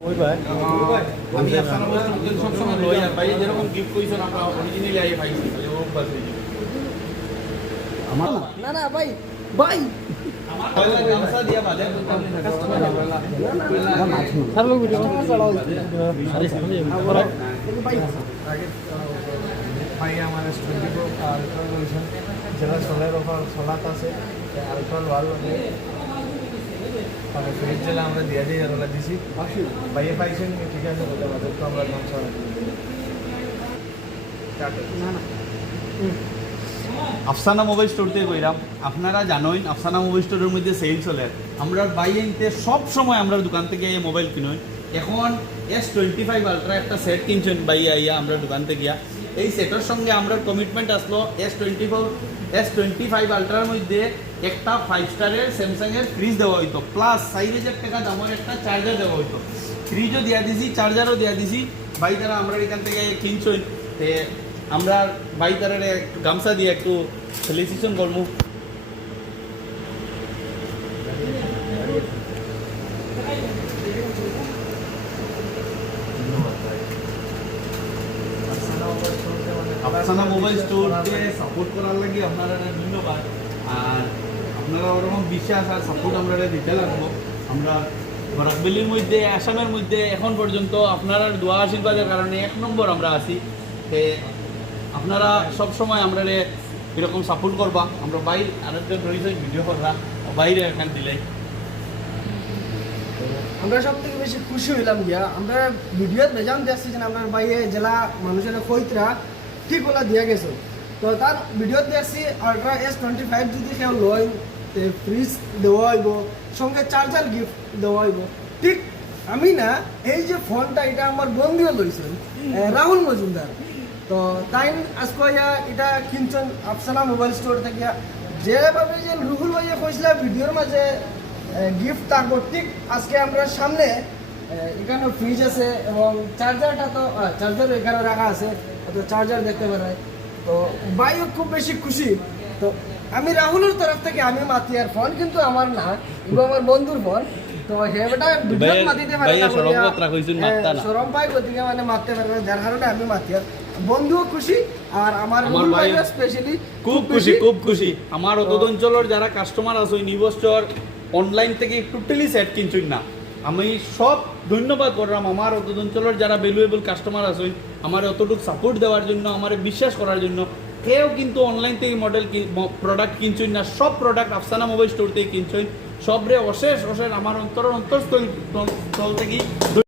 ওই ভাই আমি আপনার বলতে সবসময় লই আর ভাই যেরকম গিফট কইছেন আমরা অরিজিনালি আই ভাই ও বাস আমার না? না ভাই ভাই। যেটা সোলার অফার সোলাত আছে আলট্রাল ভালো আমরা দিয়ে দিই ওগুলো দিছি। ভাইয়ে পাইছেন ঠিক আছে বলে আমাদের তো আমরা না আফসানা মোবাইল স্টোর থেকে কইরাম আপনারা জানোই আফসানা মোবাইল স্টোরের মধ্যে সেল চলে। আমরা বাইয়েন্তে সব সময় আমরা দোকান থেকে এই মোবাইল কিনুই। এখন এস টোয়েন্টি ফাইভ আলট্রা একটা সেট কিনছেন বাই আইয়া আমরা দোকান থেকে। গিয়া এই সেটের সঙ্গে আমরা কমিটমেন্ট আসলো S twenty four S twenty five আলট্রার মধ্যে একটা ফাইভ স্টারের স্যামসাংয়ের ফ্রিজ দেওয়া হইতো প্লাস চার হাজার টাকা দামের একটা চার্জার দেওয়া হইতো। ফ্রিজও দিয়া দিছি চার্জারও দিয়া দিছি ভাই তারা আমরা এখান থেকে কিনছই তে আমরা ভাই তারা গামছা দিয়ে একটু ফেলিসিশন করব। আফসানা মোবাইল স্টোরকে সাপোর্ট করার লাগে আপনারা ধন্যবাদ। আর আপনারা ওরকম বিশ্বাস আর সাপোর্ট আমরা দিতে লাগবো। আমরা বরাকবেলির মধ্যে, আসামের মধ্যে এখন পর্যন্ত আপনারা দোয়া আশীর্বাদের কারণে এক নম্বর আমরা আছি আপনারা সব সময় আমরা এরকম সাপোর্ট করবা। আমরা বাইর আরেকজন রয়েছে ভিডিও কররা বাইরে এখান দিলে। আমরা সব থেকে বেশি খুশি হইলাম গিয়া। আমরা ভিডিওত বেজান দেখছি যে আমরা বাইরে জেলা মানুষের কইতরা ঠিক ওলা দিয়া গেছে। তো তার ভিডিওত দেখছি আল্ট্রা এস টোয়েন্টি ফাইভ যদি কেউ লয় ফ্রিজ দেওয়া হইব, সঙ্গে চার্জার গিফট দেওয়া হইব। ঠিক আমি না, এই যে ফোনটা এটা আমার বন্ধুও লইছেন রাহুল মজুমদার তো তাই আজকে এটা কিনছেন আফসানা মোবাইল স্টোর থেকে যেভাবে যে রুহুল ভাইয়া কইছিল ভিডিওর মাঝে গিফট থাকব ঠিক আজকে আমরা সামনে এখানে ফ্রিজ আছে এবং চার্জারটা তো চার্জার এখানে রাখা আছে। তো চার্জার দেখতে পারায় তো বাইও খুব বেশি খুশি। তো আমি রাহুলের তরফ থেকে আমি মাতিয়ার ফোন কিন্তু আমার না এগুলো আমার বন্ধুর ফোন। তো মাতিতে পারে সরম। হ্যাঁ, সরম পাই গতিকে মানে মারতে পারে না। যার কারণে আমি মাতিয়ার। বন্ধুও খুশি আর আমার আমার ভাই- স্পেশালি খুব খুশি খুব খুশি। আমার অত অঞ্চলের যারা কাস্টমার আছে ওই নিবস্তর অনলাইন থেকে টোটালি সেট কিনছুন না। আমি সব ধন্যবাদ করলাম। আমার অতদ অঞ্চলের যারা ভ্যালুয়েবল কাস্টমার আছেন আমার অতটুকু সাপোর্ট দেওয়ার জন্য, আমার বিশ্বাস করার জন্য, কেউ কিন্তু অনলাইন থেকে মডেল প্রোডাক্ট কিনছেন না, সব প্রোডাক্ট আফসানা মোবাইল স্টোর থেকে কিনছেন। সবরে অশেষ অশেষ আমার অন্তর অন্তরস্থল স্থল থেকে